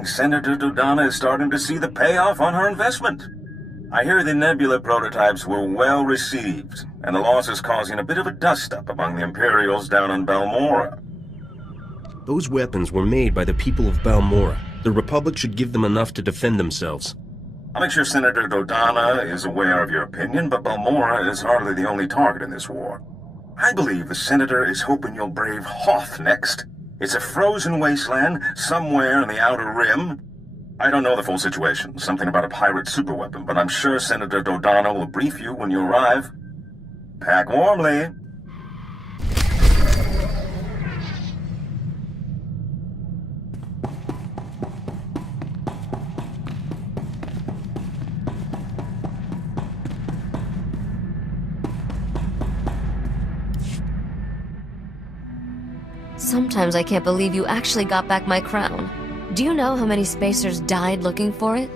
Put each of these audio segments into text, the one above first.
think Senator Dodonna is starting to see the payoff on her investment. I hear the Nebula prototypes were well received, and the loss is causing a bit of a dust-up among the Imperials down in Balmora. Those weapons were made by the people of Balmora. The Republic should give them enough to defend themselves. I'll make sure Senator Dodonna is aware of your opinion, but Balmora is hardly the only target in this war. I believe the Senator is hoping you'll brave Hoth next. It's a frozen wasteland somewhere in the Outer Rim. I don't know the full situation, something about a pirate superweapon, but I'm sure Senator Dodonna will brief you when you arrive. Pack warmly. Sometimes I can't believe you actually got back my crown. Do you know how many spacers died looking for it?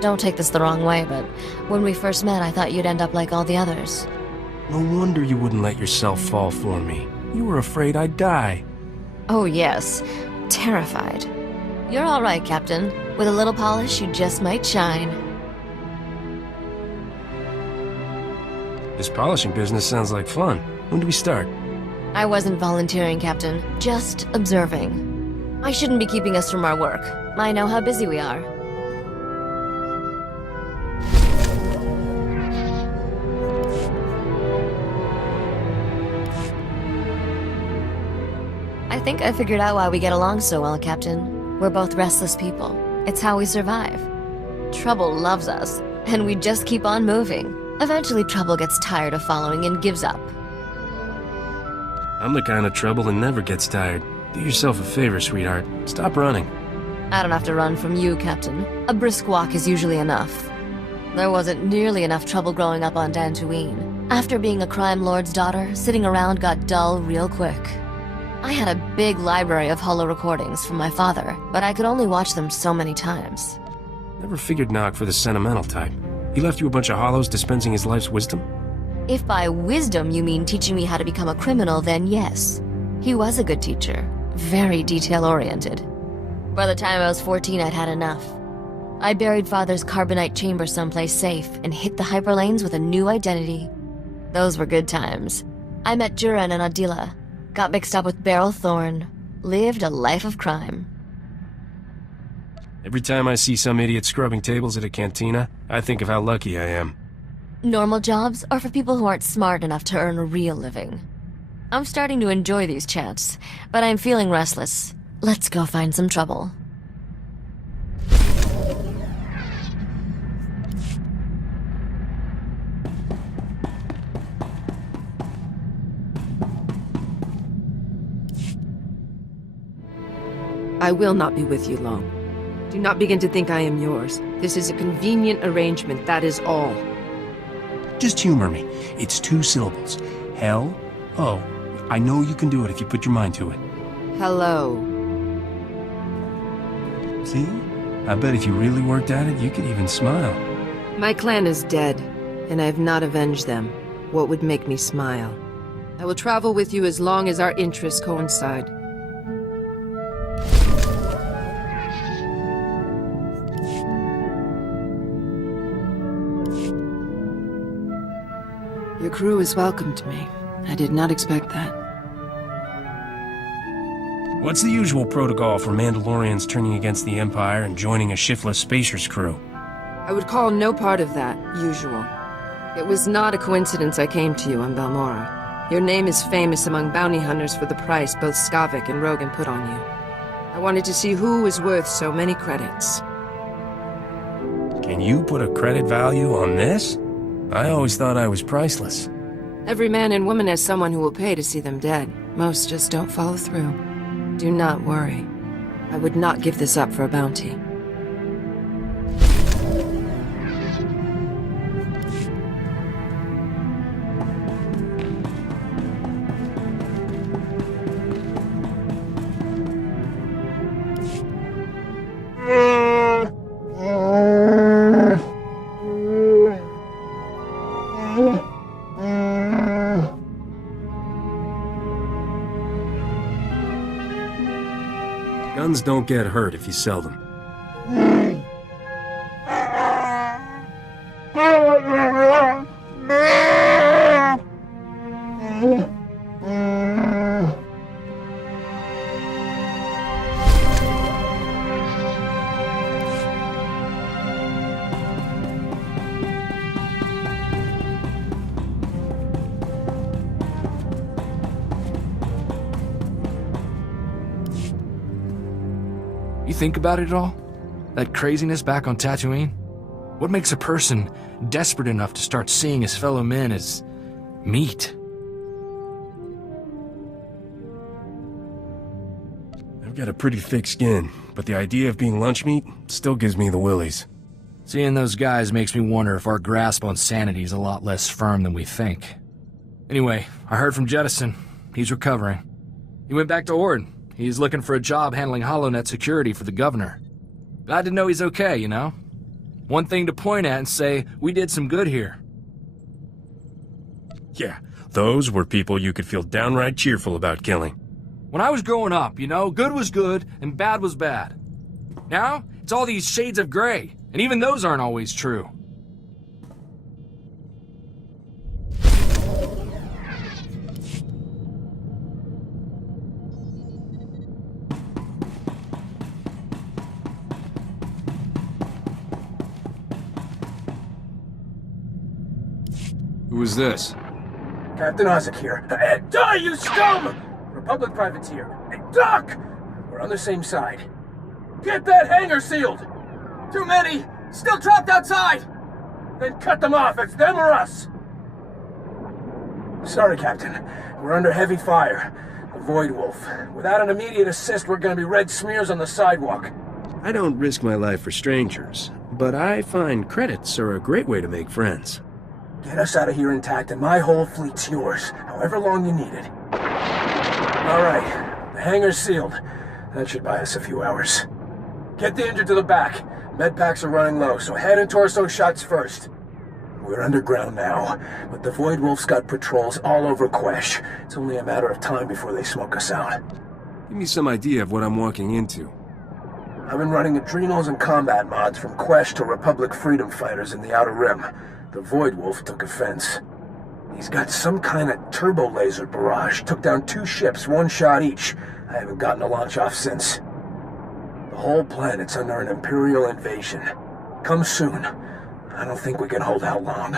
Don't take this the wrong way, but when we first met, I thought you'd end up like all the others. No wonder you wouldn't let yourself fall for me. You were afraid I'd die. Oh yes, terrified. You're all right, Captain. With a little polish, you just might shine. This polishing business sounds like fun. When do we start? I wasn't volunteering, Captain. Just observing. I shouldn't be keeping us from our work. I know how busy we are. I think I figured out why we get along so well, Captain. We're both restless people. It's how we survive. Trouble loves us, and we just keep on moving. Eventually, Trouble gets tired of following and gives up. I'm the kind of trouble that never gets tired. Do yourself a favor, sweetheart. Stop running. I don't have to run from you, Captain. A brisk walk is usually enough. There wasn't nearly enough trouble growing up on Dantooine. After being a crime lord's daughter, sitting around got dull real quick. I had a big library of holo recordings from my father, but I could only watch them so many times. Never figured Nog for the sentimental type. He left you a bunch of holos dispensing his life's wisdom? If by wisdom you mean teaching me how to become a criminal, then yes. He was a good teacher. Very detail-oriented. By the time I was 14, I'd had enough. I buried Father's carbonite chamber someplace safe and hit the hyperlanes with a new identity. Those were good times. I met Juran and Adila, got mixed up with Beryl Thorne, lived a life of crime. Every time I see some idiot scrubbing tables at a cantina, I think of how lucky I am. Normal jobs are for people who aren't smart enough to earn a real living. I'm starting to enjoy these chats, but I'm feeling restless. Let's go find some trouble. I will not be with you long. Do not begin to think I am yours. This is a convenient arrangement, that is all. Just humor me. It's 2 syllables. Hell, oh. I know you can do it if you put your mind to it. Hello. See? I bet if you really worked at it, you could even smile. My clan is dead, and I have not avenged them. What would make me smile? I will travel with you as long as our interests coincide. Your crew has welcomed me. I did not expect that. What's the usual protocol for Mandalorians turning against the Empire and joining a shiftless spacer's crew? I would call no part of that usual. It was not a coincidence I came to you on Balmora. Your name is famous among bounty hunters for the price both Skavik and Rogan put on you. I wanted to see who was worth so many credits. Can you put a credit value on this? I always thought I was priceless. Every man and woman has someone who will pay to see them dead. Most just don't follow through. Do not worry. I would not give this up for a bounty. Guns don't get hurt if you sell them. think about it all? That craziness back on Tatooine? What makes a person desperate enough to start seeing his fellow men as meat? I've got a pretty thick skin, but the idea of being lunch meat still gives me the willies. Seeing those guys makes me wonder if our grasp on sanity is a lot less firm than we think. Anyway, I heard from Jettison. He's recovering. He went back to Ord. He's looking for a job handling HoloNet security for the governor. Glad to know he's okay, you know? One thing to point at and say, we did some good here. Yeah, those were people you could feel downright cheerful about killing. When I was growing up, you know, good was good and bad was bad. Now, it's all these shades of gray, and even those aren't always true. Who is this? Captain Isaac here. Die, you scum! Republic privateer. Hey, Doc! We're on the same side. Get that hangar sealed! Too many! Still trapped outside! Then cut them off, it's them or us! Sorry, Captain. We're under heavy fire. The Void Wolf. Without an immediate assist, we're gonna be red smears on the sidewalk. I don't risk my life for strangers, but I find credits are a great way to make friends. Get us out of here intact, and my whole fleet's yours, however long you need it. All right, the hangar's sealed. That should buy us a few hours. Get the injured to the back. Med packs are running low, so head and torso shots first. We're underground now, but the Void Wolf's got patrols all over Quesh. It's only a matter of time before they smoke us out. Give me some idea of what I'm walking into. I've been running adrenals and combat mods from Quesh to Republic freedom fighters in the Outer Rim. The Void Wolf took offense. He's got some kind of turbo laser barrage. Took down 2 ships, 1 shot each. I haven't gotten a launch off since. The whole planet's under an Imperial invasion. Come soon. I don't think we can hold out long.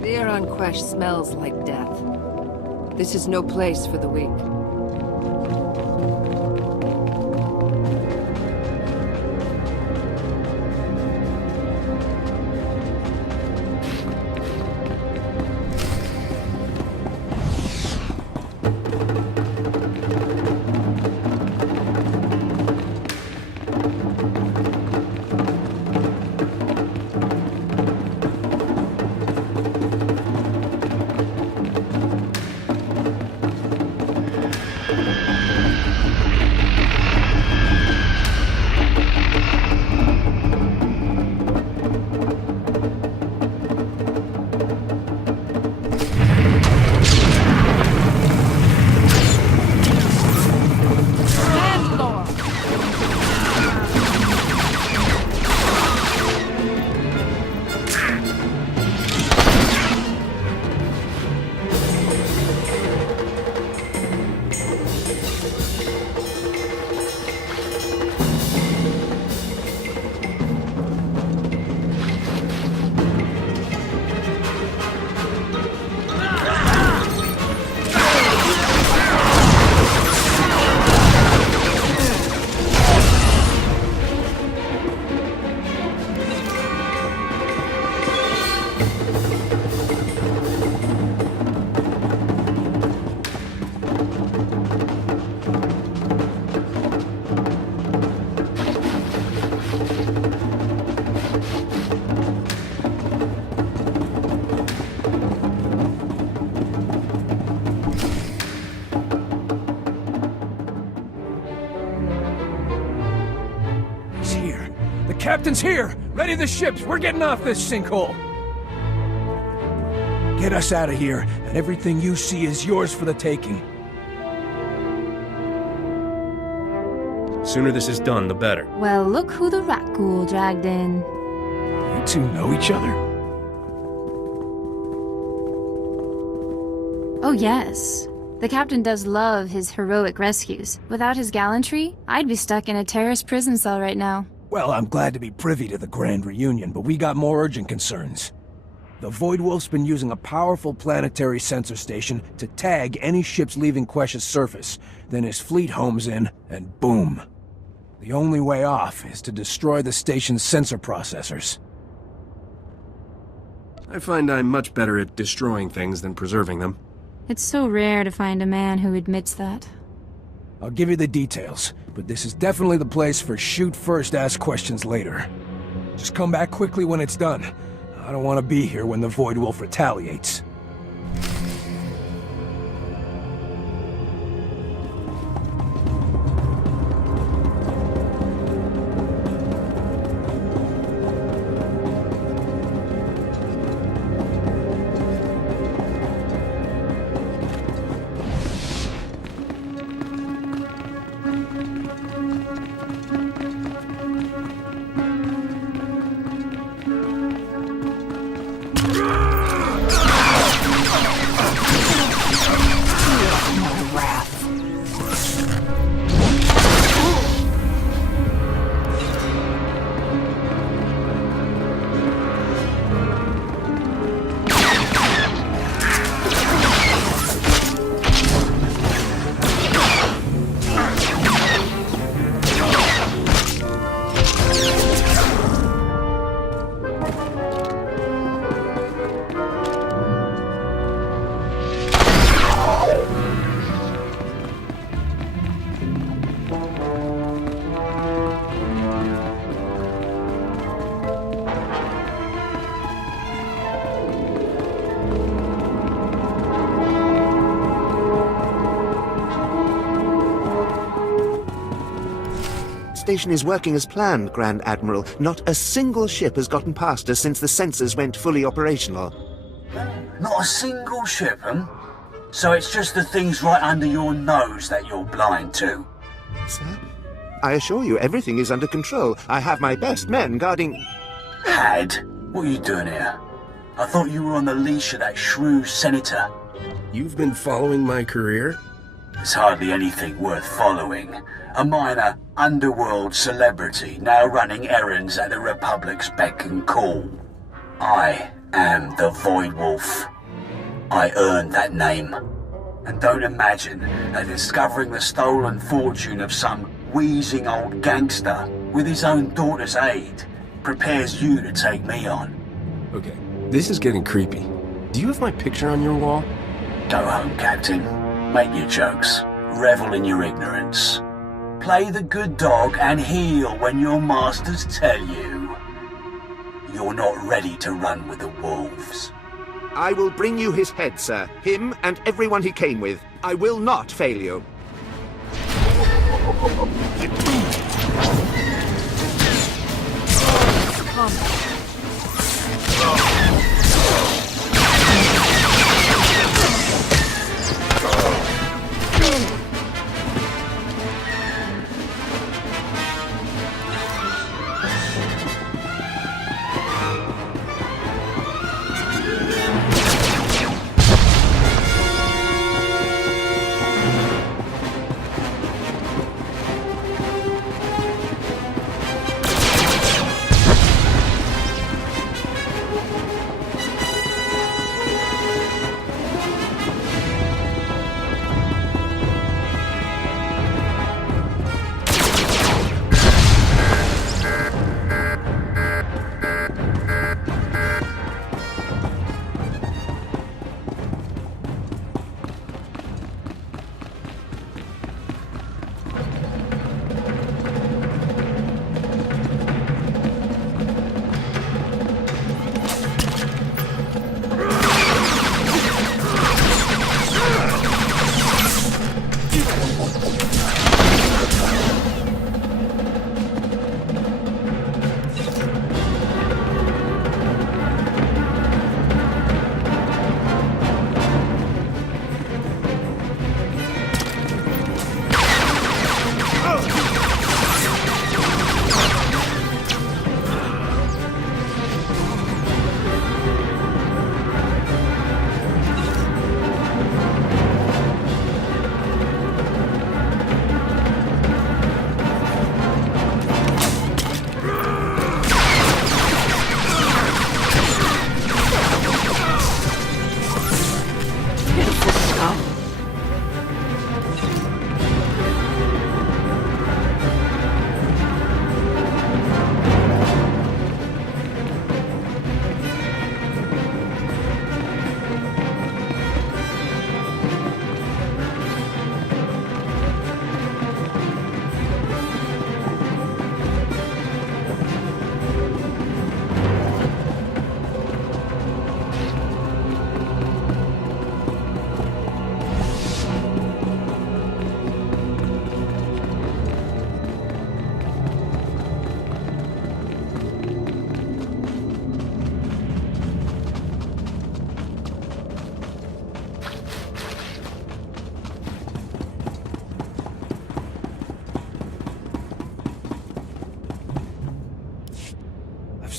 The air on Quesh smells like death. This is no place for the weak. Captain's here! Ready the ships! We're getting off this sinkhole! Get us out of here, and everything you see is yours for the taking. Sooner this is done, the better. Well, look who the rat ghoul dragged in. You two know each other? Oh yes. The captain does love his heroic rescues. Without his gallantry, I'd be stuck in a terrorist prison cell right now. Well, I'm glad to be privy to the grand reunion, but we got more urgent concerns. The Void Wolf's been using a powerful planetary sensor station to tag any ships leaving Quesh's surface. Then his fleet homes in, and boom. The only way off is to destroy the station's sensor processors. I find I'm much better at destroying things than preserving them. It's so rare to find a man who admits that. I'll give you the details, but this is definitely the place for shoot first, ask questions later. Just come back quickly when it's done. I don't want to be here when the Void Wolf retaliates. Station is working as planned, Grand Admiral. Not a single ship has gotten past us since the sensors went fully operational. Not a single ship, huh? So it's just the things right under your nose that you're blind to? Sir, I assure you everything is under control. I have my best men guarding... Had? What are you doing here? I thought you were on the leash of that shrew senator. You've been following my career? It's hardly anything worth following. A minor underworld celebrity now running errands at the Republic's beck and call. I am the Void Wolf. I earned that name. And don't imagine that discovering the stolen fortune of some wheezing old gangster with his own daughter's aid prepares you to take me on. Okay, this is getting creepy. Do you have my picture on your wall? Go home, Captain. Make your jokes. Revel in your ignorance. Play the good dog and heel when your masters tell you you're not ready to run with the wolves. I will bring you his head, sir. Him and everyone he came with. I will not fail you.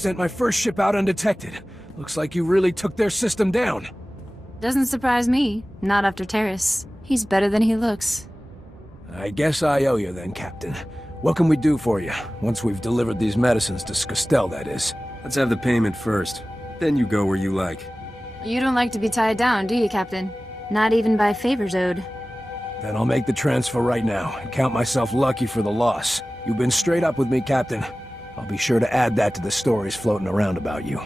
sent my first ship out undetected. Looks like you really took their system down. Doesn't surprise me. Not after Terrace. He's better than he looks. I guess I owe you then, Captain. What can we do for you, once we've delivered these medicines to Skostel, that is? Let's have the payment first. Then you go where you like. You don't like to be tied down, do you, Captain? Not even by favors owed. Then I'll make the transfer right now, and count myself lucky for the loss. You've been straight up with me, Captain. I'll be sure to add that to the stories floating around about you.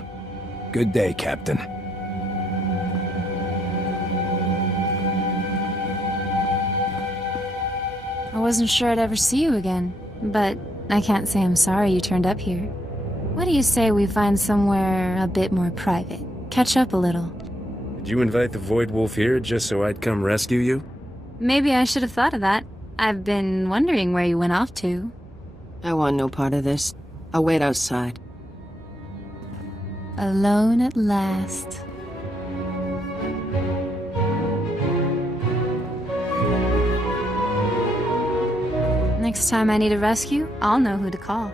Good day, Captain. I wasn't sure I'd ever see you again, but I can't say I'm sorry you turned up here. What do you say we find somewhere a bit more private? Catch up a little. Did you invite the Void Wolf here just so I'd come rescue you? Maybe I should have thought of that. I've been wondering where you went off to. I want no part of this. I'll wait outside. Alone at last. Next time I need a rescue, I'll know who to call.